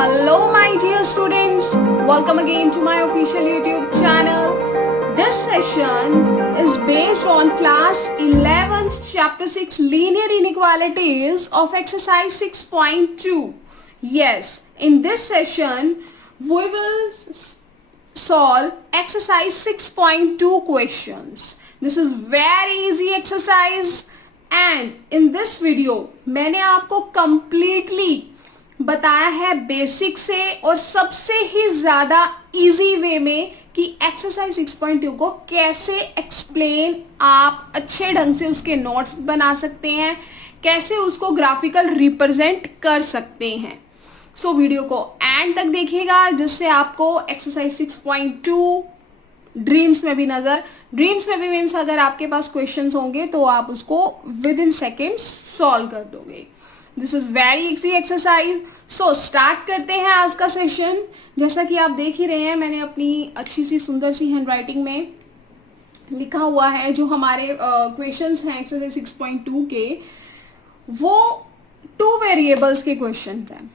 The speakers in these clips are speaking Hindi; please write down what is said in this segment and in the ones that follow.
Hello my dear students, welcome again to my official YouTube channel. This session is based on class 11th chapter 6 linear inequalities of exercise 6.2. Yes, in this session we will solve exercise 6.2 questions. This is very easy exercise and in this video मैंने आपको completely बताया है बेसिक से और सबसे ही ज्यादा इजी वे में कि एक्सरसाइज 6.2 को कैसे एक्सप्लेन आप अच्छे ढंग से उसके नोट्स बना सकते हैं, कैसे उसको ग्राफिकल रिप्रेजेंट कर सकते हैं. सो वीडियो को एंड तक देखिएगा जिससे आपको एक्सरसाइज 6.2 ड्रीम्स में भी मीन्स अगर आपके पास क्वेश्चंस होंगे तो आप उसको विद इन सेकेंड्स सॉल्व कर दोगे. This is very easy exercise. So start करते हैं आज का सेशन. जैसा कि आप देख ही रहे हैं मैंने अपनी अच्छी सी सुंदर सी हैंडराइटिंग में लिखा हुआ है जो हमारे क्वेश्चंस हैं एक्सरसाइज 6.2 के, वो 2 वेरिएबल्स के क्वेश्चंस हैं.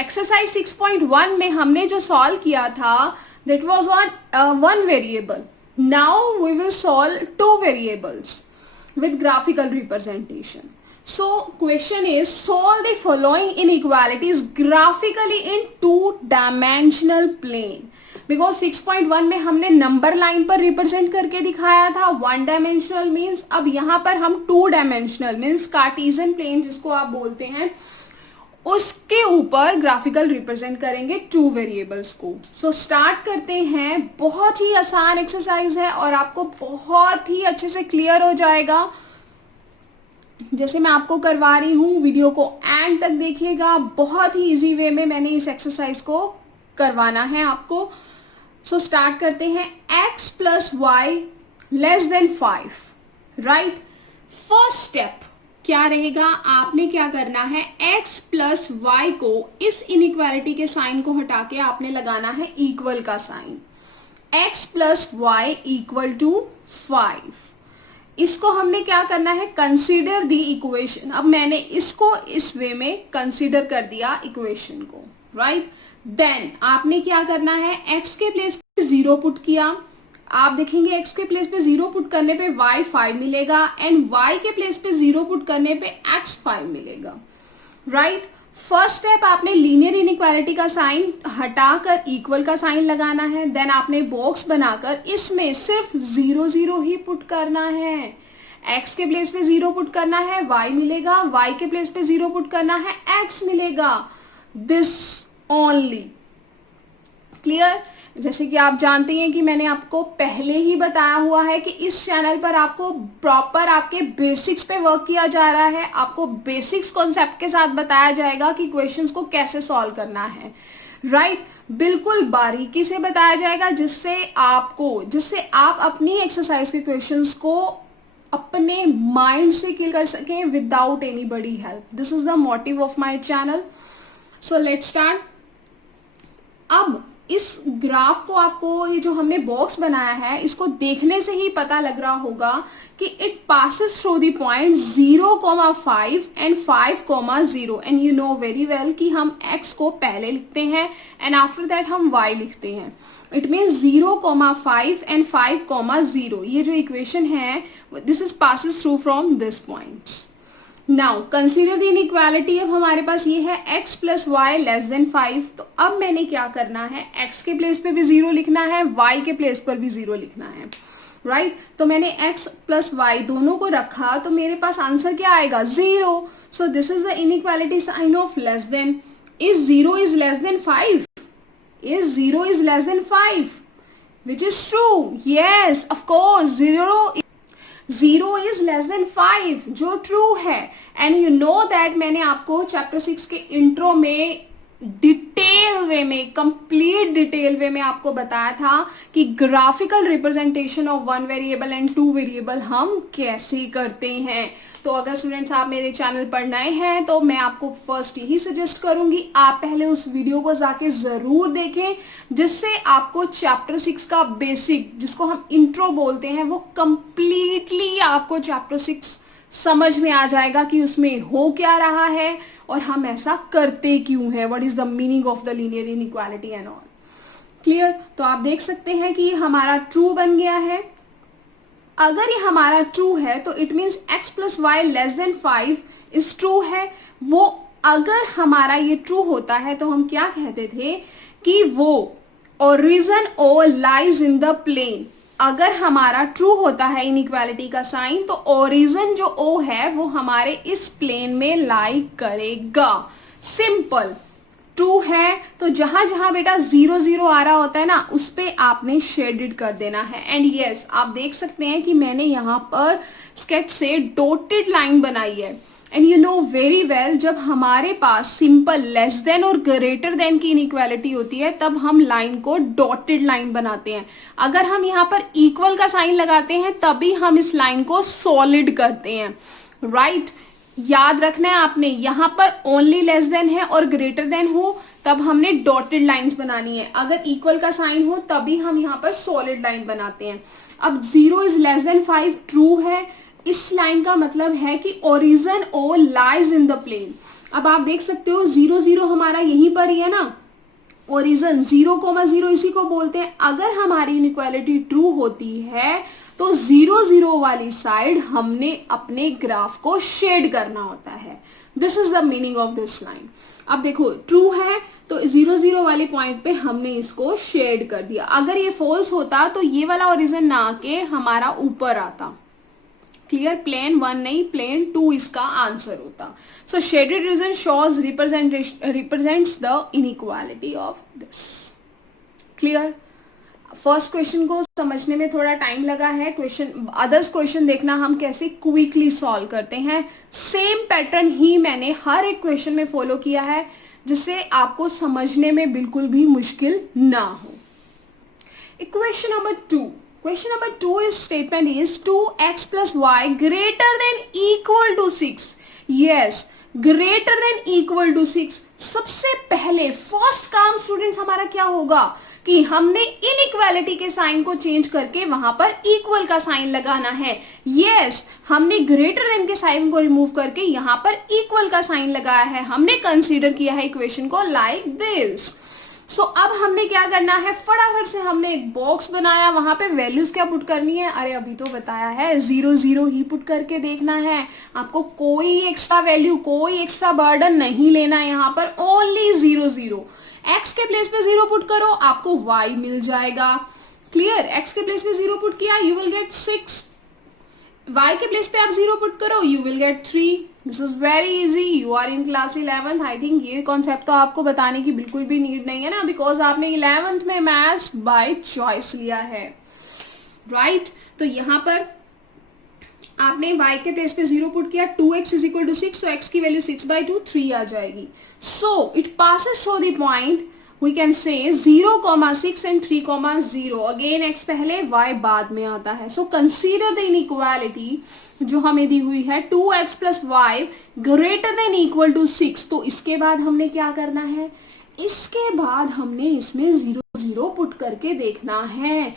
एक्सरसाइज 6.1 में हमने जो सॉल्व किया था that was on 1 variable. Now we will solve 2 variables with graphical representation. So question is solve the following inequalities graphically in 2-dimensional plane. Because 6.1 में हमने नंबर लाइन पर रिप्रेजेंट करके दिखाया था 1 डायमेंशनल मीन्स, अब यहाँ पर हम 2 डायमेंशनल मीन्स कार्टेशियन प्लेन जिसको आप बोलते हैं उसके ऊपर ग्राफिकल रिप्रेजेंट करेंगे 2 वेरिएबल्स को. सो स्टार्ट करते हैं. बहुत ही आसान एक्सरसाइज है और आपको बहुत ही अच्छे से क्लियर हो जाएगा जैसे मैं आपको करवा रही हूँ. वीडियो को एंड तक देखिएगा. बहुत ही इजी वे में मैंने इस एक्सरसाइज को करवाना है आपको. सो स्टार्ट करते हैं. x plus y less than 5. Right, first step क्या रहेगा, आपने क्या करना है, x प्लस वाई को इस इनइक्वालिटी के साइन को हटा के आपने लगाना है इक्वल का sign. x plus y equal to 5. इसको हमने क्या करना है, कंसीडर दी इक्वेशन. अब मैंने इसको इस वे में कंसीडर कर दिया इक्वेशन को. राइट, देन आपने क्या करना है, x के प्लेस पे 0 पुट किया. आप देखेंगे x के प्लेस पे 0 पुट करने पे y 5 मिलेगा एंड y के प्लेस पे 0 पुट करने पे x 5 मिलेगा. राइट, फर्स्ट स्टेप आपने लीनियर इनइक्वालिटी का साइन हटाकर इक्वल का साइन लगाना है. देन आपने बॉक्स बनाकर इसमें सिर्फ 0 0 ही पुट करना है. x के प्लेस पे 0 पुट करना है, y मिलेगा. y के प्लेस पे 0 पुट करना है, x मिलेगा. This only. क्लियर. जैसे कि आप जानते हैं कि मैंने आपको पहले ही बताया हुआ है कि इस चैनल पर आपको प्रॉपर आपके बेसिक्स पे वर्क किया जा रहा है. आपको बेसिक्स कॉन्सेप्ट के साथ बताया जाएगा कि क्वेश्चंस को कैसे सॉल्व करना है. राइट, बिल्कुल बारीकी से बताया जाएगा जिससे आप अपनी एक्सरसाइज के क्वेश्चंस को अपने माइंड से किल कर सकें without anybody help. This is the motive of my channel. So let's start. अब इस ग्राफ को आपको ये जो हमने बॉक्स बनाया है इसको देखने से ही पता लग रहा होगा कि it passes through the point 0,5 and 5,0 and you know very well कि हम x को पहले लिखते हैं एंड आफ्टर दैट हम y लिखते हैं. It means 0,5 and 5,0. ये जो इक्वेशन है this is passes through from this points. Now consider the inequality. अब हमारे पास ये है x plus y less than 5. तो अब मैंने क्या करना है, x के प्लेस पे भी 0 लिखना है, y के प्लेस पर भी 0 लिखना है. राइट, तो मैंने x प्लस वाई दोनों को रखा तो मेरे पास आंसर क्या आएगा, 0. So this is the inequality sign of less than. Is 0 is less than 5? Is 0 is less than 5? Which is true? Yes, of course. 0 is less than 5 जो ट्रू है. एंड यू नो दैट मैंने आपको चैप्टर 6 के इंट्रो में डिटेल वे में, कंप्लीट डिटेल वे में आपको बताया था कि graphical representation of 1 variable and 2 variable हम कैसे करते हैं. तो अगर स्टूडेंट्स आप मेरे चैनल पर नए हैं तो मैं आपको फर्स्ट यही सजेस्ट करूंगी आप पहले उस वीडियो को जाके जरूर देखें जिससे आपको चैप्टर 6 का बेसिक जिसको हम इंट्रो बोलते हैं वो कंप्लीटली आपको चैप्टर 6 समझ में आ जाएगा कि उसमें हो क्या रहा है और हम ऐसा करते क्यों हैं, what is the meaning of the linear inequality and all. Clear? तो आप देख सकते हैं कि ये हमारा ट्रू बन गया है। अगर ये हमारा ट्रू है तो it means x plus y less than 5 is true है। वो अगर हमारा ये ट्रू होता है तो हम क्या कहते थे कि वो origin O lies in the plane. अगर हमारा ट्रू होता है इनइक्वालिटी का साइन तो ओरिजिन जो ओ है वो हमारे इस प्लेन में लाई करेगा। सिंपल। ट्रू है तो जहां जहां बेटा 0 0 आ रहा होता है ना उस पे आपने शेडेड कर देना है। एंड यस आप देख सकते हैं कि मैंने यहां पर स्केच से डॉटेड लाइन बनाई है। And you know very well जब हमारे पास सिंपल लेस देन और ग्रेटर देन की इनइक्वालिटी होती है तब हम लाइन को डॉटेड लाइन बनाते हैं। अगर हम यहाँ पर इक्वल का साइन लगाते हैं तभी हम इस लाइन को सॉलिड करते हैं। राइट? याद रखना है आपने, यहां पर ओनली लेस देन है और ग्रेटर देन हो तब हमने डॉटेड लाइंस बनानी है। अगर इक्वल का साइन हो तभी हम यहां पर सॉलिड लाइन बनाते हैं। अब 0 इज लेस देन 5 ट्रू है। इस लाइन का मतलब है कि origin O lies in the plane. अब आप देख सकते हो 0 0 हमारा यहीं पर ही है ना, ओरिजिन 0,0 इसी को बोलते हैं। अगर हमारी इनइक्वालिटी ट्रू होती है तो 0 0 वाली साइड हमने अपने ग्राफ को शेड करना होता है। This is the meaning of this line. अब देखो ट्रू है तो 0 0 वाले पॉइंट पे हमने इसको शेड कर दिया। अगर ये फॉल्स होता तो ये वाला ओरिजिन ना आके हमारा ऊपर आता। क्लियर? प्लेन 1 नहीं प्लेन 2 इसका आंसर होता। So shaded region shows represents the inequality of this. Clear? First question को समझने में थोड़ा टाइम लगा है। अदर्स क्वेश्चन देखना हम कैसे क्विकली सॉल्व करते हैं। सेम पैटर्न ही मैंने हर एक क्वेश्चन में फॉलो किया है जिससे आपको समझने में बिल्कुल भी मुश्किल ना हो। Equation number 2। Question number 2 is statement is 2x plus y greater than equal to 6. Yes, greater than equal to 6. सबसे पहले फर्स्ट काम स्टूडेंट्स हमारा क्या होगा कि हमने इनइक्वालिटी के साइन को चेंज करके वहां पर इक्वल का साइन लगाना है। यस, हमने ग्रेटर देन के साइन को रिमूव करके यहां पर इक्वल का साइन लगाया है। हमने कंसीडर किया है इक्वेशन को लाइक दिस। सो अब हमने क्या करना है, फटाफट से हमने एक बॉक्स बनाया, वहां पे वैल्यूज क्या पुट करनी है, अरे अभी तो बताया है 0 0 ही पुट करके देखना है। आपको कोई एक्स्ट्रा वैल्यू कोई एक्स्ट्रा बर्डन नहीं लेना है, यहाँ पर ओनली 0 0। एक्स के प्लेस पे 0 पुट करो आपको y मिल जाएगा। क्लियर? एक्स के प्लेस पे 0 पुट किया यू विल गेट 6। y के प्लेस पे आप 0 पुट करो you will get 3। This is very easy. You are in class 11th। I think ये कॉन्सेप्ट तो आपको बताने की बिल्कुल भी नीड नहीं है ना, बिकॉज आपने 11th में मैथ्स बाय चॉइस लिया है। राइट? तो यहाँ पर आपने y के प्लेस पे 0 पुट किया, 2x इज इक्वल टू 6, तो x की वैल्यू 6/2 3 आ जाएगी। So it passes through the point we can say 0,6 and 3,0। Again x पहले y बाद में आता है। सो कंसीडर द इनइक्वालिटी जो हमें दी हुई है 2x plus y greater than equal to 6। तो इसके बाद हमने क्या करना है, इसके बाद हमने इसमें 0 0 पुट करके देखना है।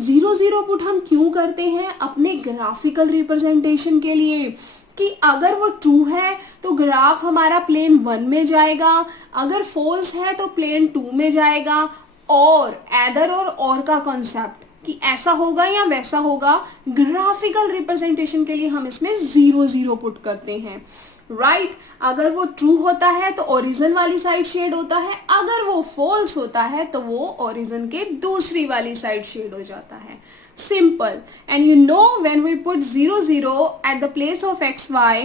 0 0 पुट हम क्यों करते हैं, अपने ग्राफिकल रिप्रेजेंटेशन के लिए कि अगर वो ट्रू है तो ग्राफ हमारा प्लेन 1 में जाएगा, अगर फॉल्स है तो प्लेन 2 में जाएगा। और एदर और का कॉन्सेप्ट कि ऐसा होगा या वैसा होगा, ग्राफिकल रिप्रेजेंटेशन के लिए हम इसमें 0 0 पुट करते हैं। राइट? अगर वो ट्रू होता है तो ओरिजिन वाली साइड शेड होता है, अगर वो फॉल्स होता है तो वो ओरिजिन के दूसरी वाली साइड शेड हो जाता है। Simple. And you know when we put 0 0 at the place of xy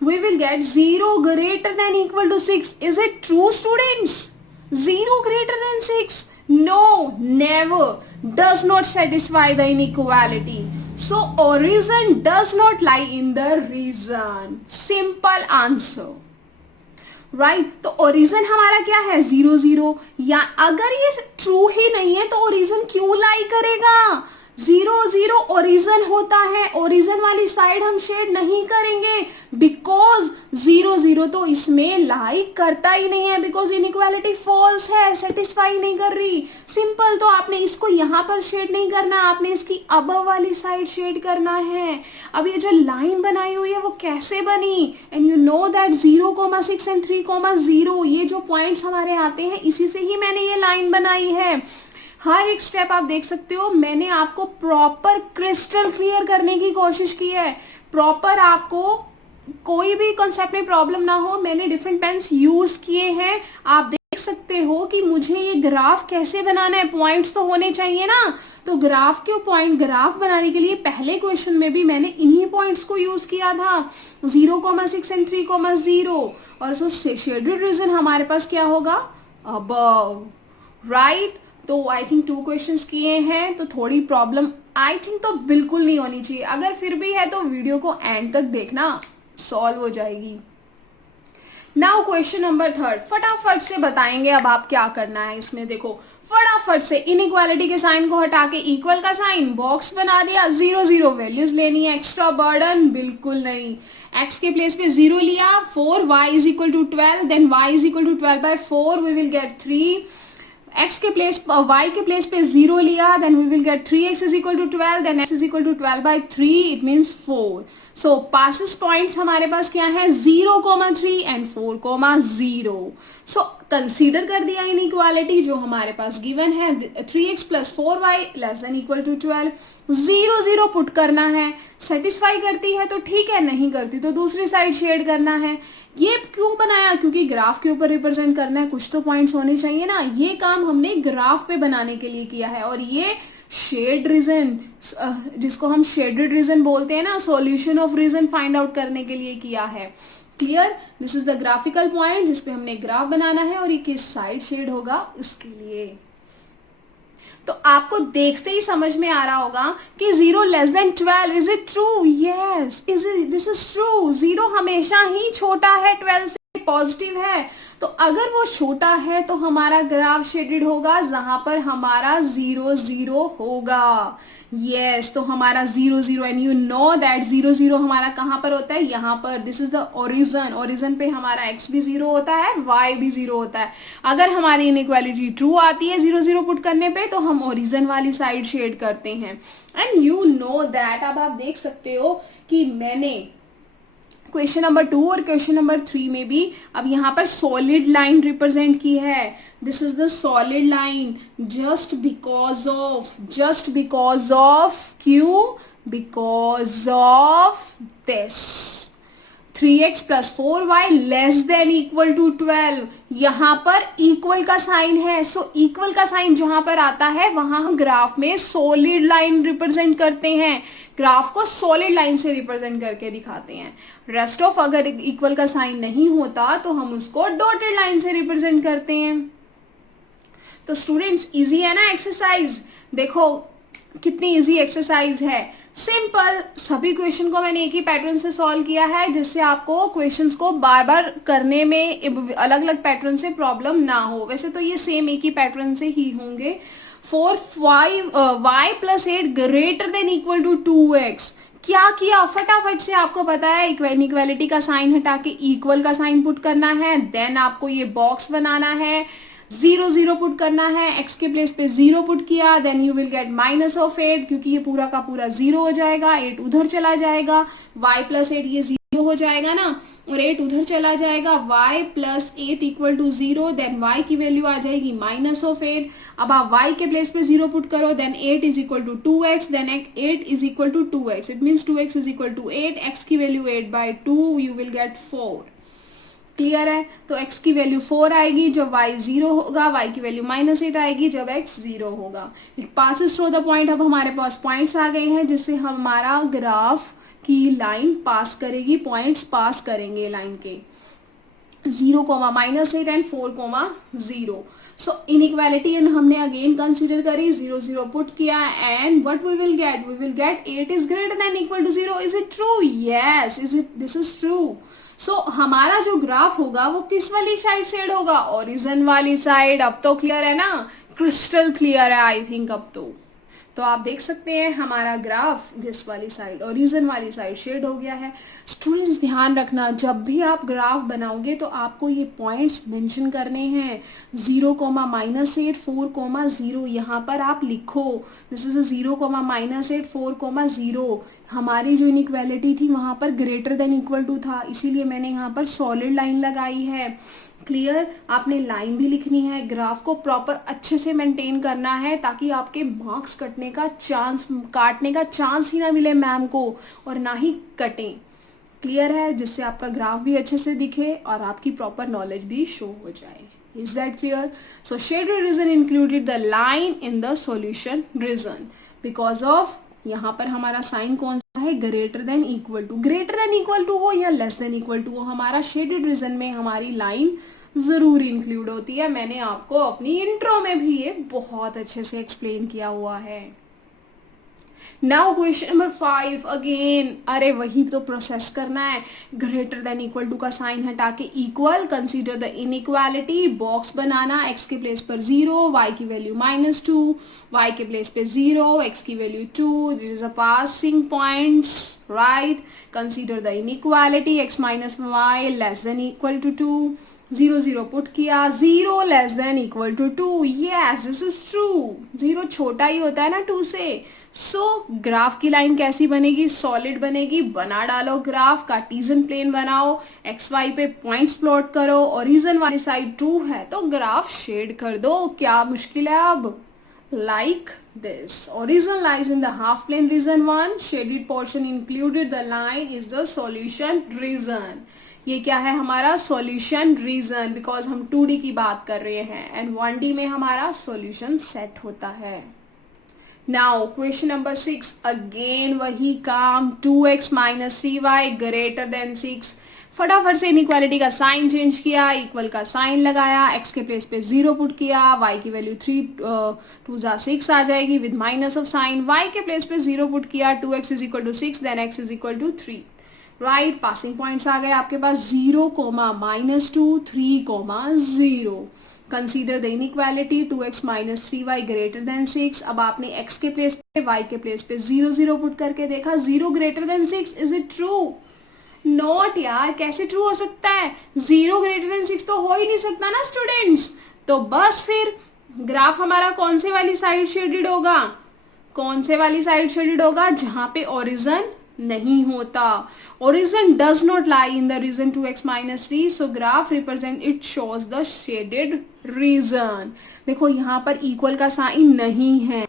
we will get 0 greater than equal to 6. Is it true students? 0 greater than 6? No, never. Does not satisfy the inequality. So origin does not lie in the region. Simple answer. Right? तो ओरिजिन हमारा क्या है 0 0। या अगर ये ट्रू ही नहीं है तो ओरिजिन क्यों लाई करेगा, जीरो जीरो ओरिजिन होता है, ओरिजिन वाली साइड हम शेड नहीं करेंगे बिकॉज जीरो जीरो तो इसमें लाइक करता ही नहीं है, बिकॉज इनइक्वालिटी फॉल्स है, सेटिस्फाई नहीं कर रही। सिंपल, तो आपने इसको यहां पर शेड नहीं करना, आपने इसकी अबव वाली साइड शेड करना है। अब ये जो लाइन बनाई हुई है वो कैसे बनी, and you know that 0,6 and 3,0 ये जो पॉइंट्स हमारे आते हैं इसी से ही मैंने ये लाइन बनाई है। हर एक स्टेप आप देख सकते हो, मैंने आपको प्रॉपर क्रिस्टल क्लियर करने की कोशिश की है, प्रॉपर आपको कोई भी कॉन्सेप्ट में प्रॉब्लम ना हो। मैंने डिफरेंट पेन्स यूज किए हैं, आप देख सकते हो कि मुझे ये ग्राफ कैसे बनाना है, पॉइंट्स तो होने चाहिए ना। तो ग्राफ के पॉइंट, ग्राफ बनाने के लिए पहले क्वेश्चन में भी मैंने इन्हीं पॉइंट्स को यूज किया था, 0,6 एंड 3,0। और सो शेडेड रीजन हमारे पास क्या होगा, अबव, राइट। तो आई थिंक 2 क्वेश्चंस किए हैं, तो थोड़ी प्रॉब्लम आई थिंक तो बिल्कुल नहीं होनी चाहिए। अगर फिर भी है तो वीडियो को एंड तक देखना, सॉल्व हो जाएगी। नाउ क्वेश्चन नंबर 3, फटाफट से बताएंगे अब आप क्या करना है इसमें। देखो फटाफट से, इनइक्वालिटी के साइन को हटा के इक्वल का साइन, बॉक्स बना दिया, 0 0 वैल्यूज लेनी है, एक्स्ट्रा बर्डन बिल्कुल नहीं। x के प्लेस पे 0 लिया, 4, y is equal to 12, then y is equal to 12/4, we will get 3। x के प्लेस y के प्लेस पे 0 लिया, then we will get 3x is equal to 12, then x is equal to 12/3, it means 4। So passes points हमारे पास क्या है, 0,3 एंड 4,0। सो कंसीडर कर दिया इनइक्वालिटी जो हमारे पास गिवन है, 3x plus 4y less than equal to 12, 0 0 put करना है। सेटिस्फाई करती है तो ठीक है, नहीं करती तो दूसरी साइड शेड करना है। ये क्यों बनाया, क्योंकि ग्राफ के ऊपर रिप्रेजेंट करना है, कुछ तो पॉइंट्स होने चाहिए ना। ये काम हमने ग्राफ पे बनाने के लिए किया है, और ये शेड रीजन, जिसको हम शेडेड रीजन बोलते हैं ना, solution of region find out करने के लिए किया है। Clear, this is the graphical point जिसपे हमने ग्राफ बनाना है, और ये किस साइड शेड होगा उसके लिए। तो आपको देखते ही समझ में आ रहा होगा कि 0 less then 12, is it true? Yes, this is true. 0 हमेशा ही छोटा है 12 से, पॉजिटिव है। तो अगर वो छोटा है तो हमारा ग्राफ शेडेड होगा जहां पर हमारा 0 0 होगा। यस, तो हमारा 0 0, एंड यू नो दैट 0 0 हमारा कहां पर होता है, यहाँ पर। This is the origin, origin पे हमारा x भी 0 होता है, y भी 0 होता है। अगर हमारी इनइक्वालिटी ट्रू आती है 0 0 पुट करने पे, तो हम ओरिजन वाली साइड शेड करते हैं। एंड यू नो दैट, अब आप देख सकते हो कि मैंने क्वेश्चन नंबर 2 और क्वेश्चन नंबर 3 में भी अब यहाँ पर सॉलिड लाइन रिप्रेजेंट की है। This is the solid line, just because of क्यों, because of this 3x plus 4y less than equal to 12। यहां पर इक्वल का साइन है, सो इक्वल का साइन जहां पर आता है वहां हम ग्राफ में सॉलिड लाइन रिप्रेजेंट करते हैं, ग्राफ को सॉलिड लाइन से रिप्रेजेंट करके दिखाते हैं। रेस्ट ऑफ अगर इक्वल का साइन नहीं होता तो हम उसको डॉटेड लाइन से रिप्रेजेंट करते हैं। तो स्टूडेंट्स, इजी है ना एक्सरसाइज? देखो कितनी इजी एक्सरसाइज है, सिंपल। सभी क्वेश्चन को मैंने एक ही पैटर्न से सॉल्व किया है, जिससे आपको क्वेश्चंस को बार बार करने में अलग अलग पैटर्न से प्रॉब्लम ना हो। वैसे तो ये सेम एक ही पैटर्न से ही होंगे। 4 5 y plus 8 greater than equal to 2x। क्या किया, फटाफट से आपको पता है इनइक्वालिटी का साइन हटा के इक्वल का साइन पुट करना है, देन आपको ये बॉक्स बनाना है, 0 0 पुट करना है, x के प्लेस पे 0 पुट किया, then you will get minus of 8, क्योंकि ये पूरा का पूरा 0 हो जाएगा, 8 उधर चला जाएगा, y प्लस 8 ये 0 हो जाएगा ना, और 8 उधर चला जाएगा, y plus 8 equal to 0, then y की वैल्यू आ जाएगी माइनस ऑफ 8। अब आप y के प्लेस पे 0 पुट करो, then 8 is equal to 2x, then 8 is equal to 2x, it means 2x is equal to 8, x की value 8/2, you will get 4। Clear है? तो x की वैल्यू 4 आएगी जब y 0 होगा, y की वैल्यू -8 आएगी जब x 0 होगा। It passes through the point. अब हमारे पास पॉइंट्स आ गए हैं जिससे हमारा ग्राफ की लाइन पास करेगी, पॉइंट्स पास करेंगे लाइन के, 0, -8 एंड 4,0। सो इनइक्वालिटी हमने अगेन कंसीडर करी, 0 0 पुट किया, and what we will get 8 is greater than equal to 0। Is it true? Yes, this is true. So हमारा जो ग्राफ होगा वो किस वाली साइड शेड होगा, ओरिजिन वाली साइड। अब तो क्लियर है ना, क्रिस्टल क्लियर है आई थिंक अब तो। तो आप देख सकते हैं हमारा ग्राफ दिस वाली साइड ओरिजिन वाली साइड शेड हो गया है। स्टूडेंट्स ध्यान रखना, जब भी आप ग्राफ बनाओगे तो आपको ये पॉइंट्स मेंशन करने हैं। 0,-8 4,0 यहाँ पर आप लिखो। This is 0,-8 4,0। हमारी जो इनइक्वालिटी थी वहां पर ग्रेटर देन इक्वल टू था, इसीलिए मैंने यहाँ पर सॉलिड लाइन लगाई है। क्लियर? आपने लाइन भी लिखनी है, ग्राफ को प्रॉपर अच्छे से मेंटेन करना है ताकि आपके मार्क्स काटने का चांस ही ना मिले मैम को, और ना ही कटें। क्लियर है? जिससे आपका ग्राफ भी अच्छे से दिखे और आपकी प्रॉपर नॉलेज भी शो हो जाए। Is that clear? So shaded region included the line in the solution region because of यहाँ पर हमारा साइन कौन सा है? Greater than equal to. Greater than equal to हो या लेस देन इक्वल टू हो, हमारा शेडेड रीजन में हमारी लाइन जरूर इंक्लूड होती है। मैंने आपको अपनी इंट्रो में भी ये बहुत अच्छे से एक्सप्लेन किया हुआ है। नाउ क्वेश्चन नंबर 5 अगेन, अरे वही तो प्रोसेस करना है। ग्रेटर देन इक्वल टू का साइन हटा के equal, consider the inequality, box banana, x के प्लेस पर 0, y की वैल्यू -2, y के प्लेस पे 0, x की value 2, this is a passing points, right. Consider the inequality, x minus y less than equal to 2, 0 0 put किया, 0 less than equal to 2, yes this is true. 0 छोटा ही होता है ना 2 से। सो ग्राफ की लाइन कैसी बनेगी? सॉलिड बनेगी। बना डालो ग्राफ, कार्टेशियन प्लेन बनाओ, एक्स वाई पे पॉइंट्स प्लॉट करो, ओरिजिन वाली साइड ट्रू है तो ग्राफ शेड कर दो। क्या मुश्किल है अब? like this. Origin lies in the half plane region 1. Shaded portion included the line is the solution region. ये क्या है हमारा? सॉल्यूशन रीजन, बिकॉज हम 2D की बात कर रहे हैं एंड 1D में हमारा सॉल्यूशन सेट होता है। नाउ क्वेश्चन नंबर 6 अगेन वही काम। 2x minus 3y greater than 6। फटाफट से इनइक्वालिटी का साइन चेंज किया, इक्वल का साइन लगाया, x के प्लेस पे 0 पुट किया, y की वैल्यू 3 2 6 आ जाएगी with minus of sign, y के प्लेस पे 0 पुट किया, 2x is equal to 6 then x is equal to 3, right. Passing points आ गए आपके पास 0, -2, 3, 0। Consider the inequality, 2x minus 3y greater than 6। अब आपने x के प्लेस पे y के प्लेस पे 0 0 पुट करके देखा, 0 greater than 6, is it true? Not यार, कैसे ट्रू हो सकता है? 0 ग्रेटर देन 6 तो हो ही नहीं सकता ना स्टूडेंट्स। तो बस फिर ग्राफ हमारा कौन से वाली साइड शेडेड होगा? कौन से वाली साइड शेडेड होगा? जहां पे ओरिजिन नहीं होता। Origin does not lie in the region 2x minus 3, so graph represent it shows the shaded region. देखो यहाँ पर इक्वल का साइन नहीं है,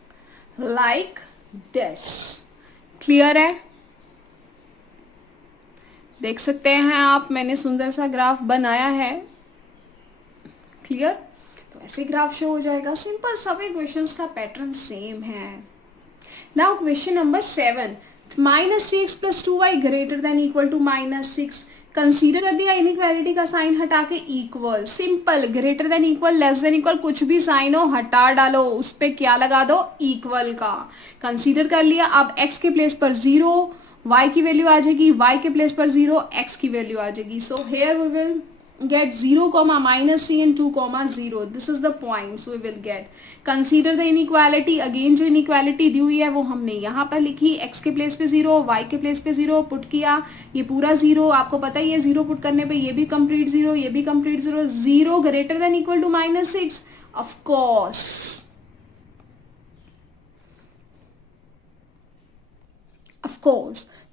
लाइक दिस। क्लियर है? देख सकते हैं आप, मैंने सुंदर सा ग्राफ बनाया है। क्लियर? तो ऐसे ग्राफ शो हो जाएगा। सिंपल, सभी क्वेश्चंस का पैटर्न सेम है। Now question number 7, -3x + 2y greater than equal to -6। Consider कर दिया इनइक्वालिटी का साइन हटा के equal. Simple, greater than equal, less than equal, कुछ भी साइन हो हटा डालो, उस पे क्या लगा दो? इक्वल का। कंसीडर कर लिया। अब x के प्लेस पर 0, y की वैल्यू आ जाएगी, y के प्लेस पर 0, x की वैल्यू आ जाएगी। So here we will get 0, -3 and 2, 0. This is the points we will get. Consider the inequality. Again जो inequality दी हुई है वो हमने यहाँ पर लिखी, x के प्लेस पे 0, y के प्लेस पे 0 पुट किया, ये पूरा 0, आपको पता ही है 0 पुट करने पे ये भी कंप्लीट 0, ये भी complete 0, 0 greater than equal to -6, of course.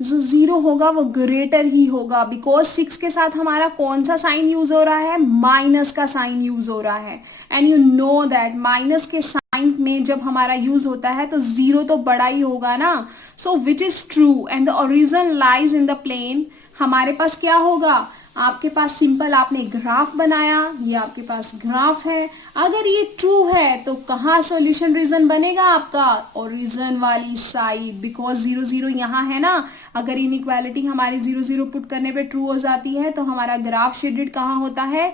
जो 0 होगा वो ग्रेटर ही होगा, बिकॉज 6 के साथ हमारा कौन सा साइन यूज हो रहा है? माइनस का साइन यूज हो रहा है। And you know that minus के साइन में जब हमारा यूज होता है तो 0 तो बड़ा ही होगा ना। So which is true and the origin lies in the plane. हमारे पास क्या होगा? आपके पास सिंपल आपने ग्राफ बनाया, ये आपके पास ग्राफ है। अगर ये ट्रू है तो कहाँ सॉल्यूशन रीजन बनेगा आपका? ओरिजिन वाली साइड, बिकॉज 0 0 यहाँ है ना। अगर इनइक्वालिटी हमारी 0 0 पुट करने पे ट्रू हो जाती है तो हमारा ग्राफ शेडेड कहाँ होता है?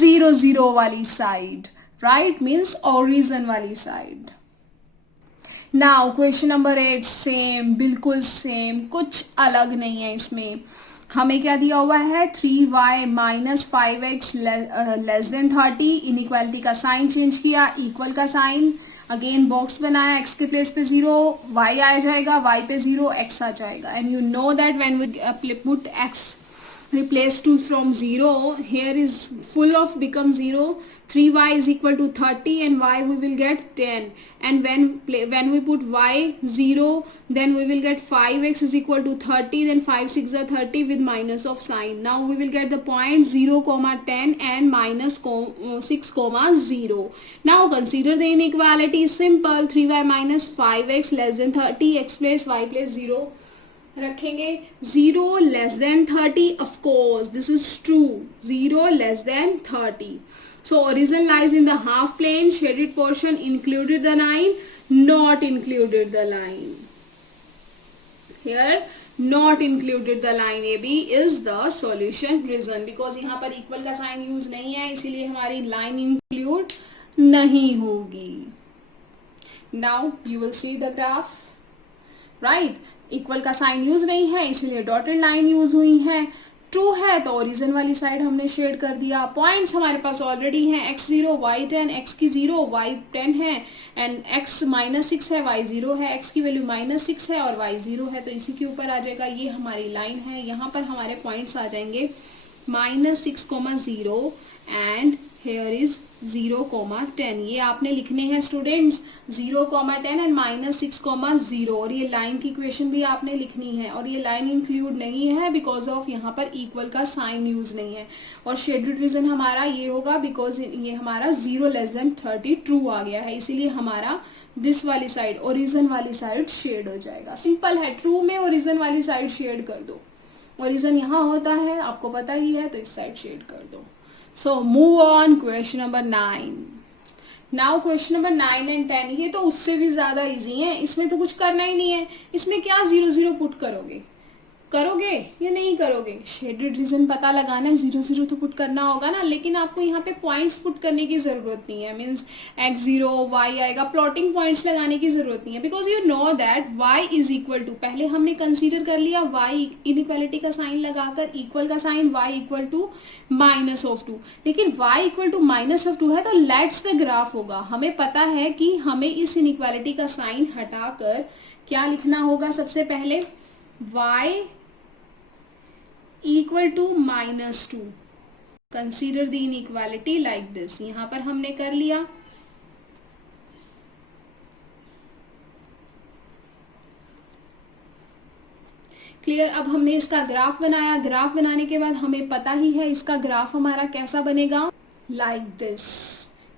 0 0 वाली साइड, राइट, मीन्स ओरिजिन वाली side. Now question number 8 same, बिल्कुल सेम, कुछ अलग नहीं है इसमें। हमें क्या दिया हुआ है? 3y minus 5x less than 30। Inequality का साइन चेंज किया, इक्वल का साइन, अगेन बॉक्स बनाया, x के प्लेस पे 0, y आ जाएगा, y पे 0, x आ जाएगा. And you know that when we put x replace 2 from 0, here is full of become 0, 3y is equal to 30 and y we will get 10. And when we put y 0, then we will get 5x is equal to 30, then 5 6 are 30 with minus of sign. Now we will get the point 0 comma 10 and minus 6 comma 0. Now consider the inequality. Simple. 3y minus 5x less than 30, x place y place 0 रखेंगे. 0 less than 30, of course this is true, 0 less than 30. So origin lies in the half plane, shaded portion included the line, not included the line. Here not included the line, AB is the solution reason, because यहाँ पर equal का साइन यूज नहीं है, इसीलिए हमारी लाइन इंक्लूड नहीं होगी. Now you will see the graph, right? Equal का साइन यूज नहीं है, इसलिए डॉटेड लाइन यूज हुई है. ट्रू है तो ओरिजिन वाली साइड हमने शेड कर दिया. पॉइंट्स हमारे पास ऑलरेडी हैं, x0 y10, x की 0 y10 है एंड x -6 है, y0 है, x की वैल्यू -6 है और y0 है, तो इसी के ऊपर आ जाएगा. ये हमारी लाइन है. यहाँ पर हमारे पॉइंट्स आ जाएंगे -6, 0 एंड हेयर इज 0, 10. ये आपने लिखने हैं स्टूडेंट्स, 0, 10 एंड -6, 0. और ये लाइन की इक्वेशन भी आपने लिखनी है. और ये लाइन इंक्लूड नहीं है बिकॉज ऑफ यहाँ पर इक्वल का साइन यूज नहीं है. और शेडेड रीजन हमारा ये होगा बिकॉज ये हमारा 0 लेस देन 30 ट्रू आ गया है, इसीलिए हमारा दिस वाली साइड ओरिजिन वाली साइड शेड हो जाएगा. सिंपल है, ट्रू में ओरिजिन वाली साइड शेड कर दो. ओरिजिन यहाँ होता है, आपको पता ही है, तो इस साइड शेड कर दो. So move on, question number 9. Now question number 9 and 10, ये तो उससे भी ज्यादा इजी है. इसमें तो कुछ करना ही नहीं है. इसमें क्या 0 0 पुट करोगे या नहीं करोगे? शेडेड रीजन पता लगाना है, 0 0 तो पुट करना होगा ना. लेकिन आपको यहाँ पे पॉइंट्स पुट करने की जरूरत नहीं है. मीन्स x0 y आएगा, प्लॉटिंग पॉइंट्स लगाने की जरूरत नहीं है. Because you know that y is equal to, पहले हमने कंसीडर कर लिया y इनइक्वालिटी का साइन लगाकर, इक्वल का साइन y इक्वल टू -2. लेकिन y इक्वल टू -2 है तो लेट्स द ग्राफ होगा. हमें पता है कि हमें इस इनइक्वालिटी का साइन हटाकर क्या लिखना होगा. सबसे पहले y equal to -2. Consider the inequality like this. यहां पर हमने कर लिया. क्लियर. अब हमने इसका ग्राफ बनाया. ग्राफ बनाने के बाद हमें पता ही है इसका ग्राफ हमारा कैसा बनेगा, like this.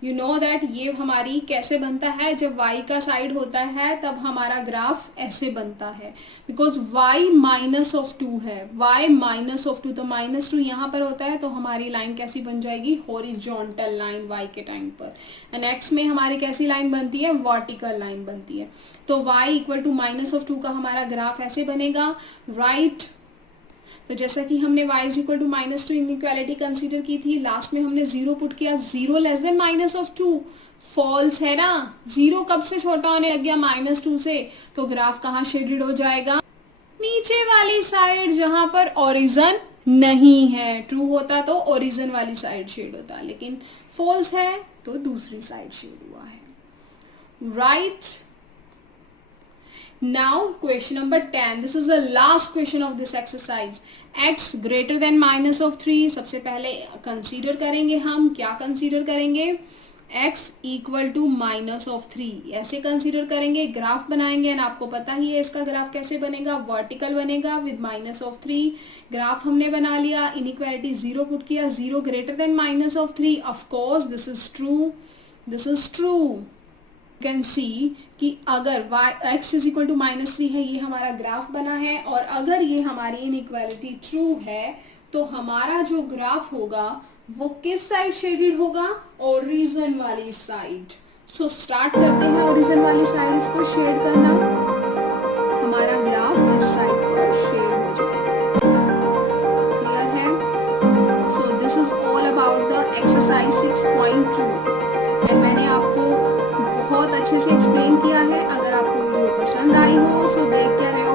You know that ये हमारी कैसे बनता है, जब y का साइड होता है तब हमारा ग्राफ ऐसे बनता है. बिकॉज y -2 है, y -2 तो -2 यहाँ पर होता है, तो हमारी लाइन कैसी बन जाएगी, हॉरिजॉन्टल लाइन y के टाइम पर. एंड x में हमारी कैसी लाइन बनती है, वर्टिकल लाइन बनती है. तो y इक्वल टू -2 का हमारा ग्राफ ऐसे बनेगा, राइट. तो जैसा कि हमने y is equal to -2 inequality consider की थी, लास्ट में हमने 0 पुट किया. 0 लेस देन -2 फॉल्स है ना. 0 कब से छोटा होने लग गया, -2 से. तो ग्राफ कहाँ शेडेड हो जाएगा, नीचे वाली साइड जहां पर ओरिजिन नहीं है. ट्रू होता तो ओरिजिन वाली साइड शेड होता, लेकिन फॉल्स है तो दूसरी साइड शेड हुआ है, right. Now question number 10. This is the last question of this exercise. X greater than -3. सबसे पहले कंसीडर करेंगे हम, क्या कंसीडर करेंगे, x इक्वल टू -3. ऐसे कंसीडर करेंगे, ग्राफ बनाएंगे. एंड आपको पता ही है इसका ग्राफ कैसे बनेगा, वर्टिकल बनेगा विद -3. ग्राफ हमने बना लिया, इनइक्वालिटी 0 पुट किया, 0 greater then -3. Of course this is true, this is true. Can see कि अगर x इज इक्वल टू -3 है, ये हमारा ग्राफ बना है, और अगर ये हमारी इनइक्वालिटी ट्रू है तो हमारा जो ग्राफ होगा वो किस साइड शेडेड होगा, ओरिजिन वाली साइड. सो स्टार्ट करते हैं ओरिजिन वाली साइड इसको शेड करना. हमारा ग्राफ इस साइड पर शेड हो जाएगा. क्लियर है. सो this is all about the exercise 6.2 and मैंने आपको बहुत अच्छे से एक्सप्लेन किया है. अगर आपको वीडियो पसंद आई हो सो देख क्या रहे हो